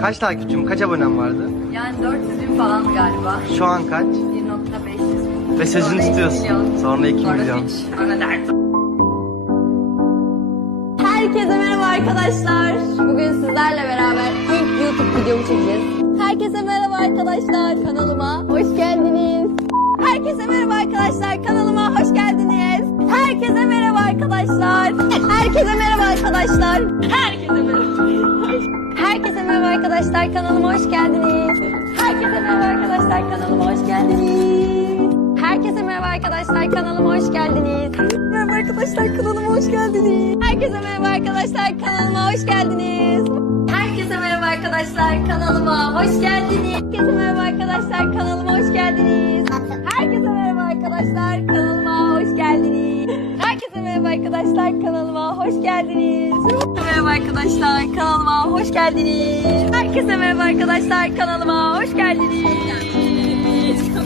Kaç takipçim, kaç abonem vardı? Yani 400 bin falan galiba. Şu an kaç? 1.500 Ve sözünü Sonra tutuyorsun. milyon. Sonra 2 Sonra milyon. üç. Sonra dört. Herkese merhaba arkadaşlar. Bugün sizlerle beraber ilk YouTube videomu çekeceğiz. Herkese merhaba arkadaşlar. Kanalıma hoş geldiniz. Herkese merhaba arkadaşlar. Kanalıma hoş geldiniz. Herkese merhaba arkadaşlar. Herkese merhaba arkadaşlar. Herkese merhaba. Herkese arkadaşlar. Kanalıma hoş geldiniz. Herkese merhaba arkadaşlar. Kanalıma hoş geldiniz. Herkese merhaba arkadaşlar. Kanalıma hoş geldiniz. Merhaba arkadaşlar. Kanalıma hoş geldiniz. Herkese merhaba arkadaşlar. Kanalıma hoş geldiniz. Herkese merhaba arkadaşlar. Kanalıma hoş geldiniz. Herkese merhaba arkadaşlar. Kanalıma hoş geldiniz. Herkese merhaba arkadaşlar. Arkadaşlar. Kanalıma hoş geldiniz. Merhaba arkadaşlar. Kanalıma hoş geldiniz. Herkese merhaba arkadaşlar. Kanalıma hoş geldiniz.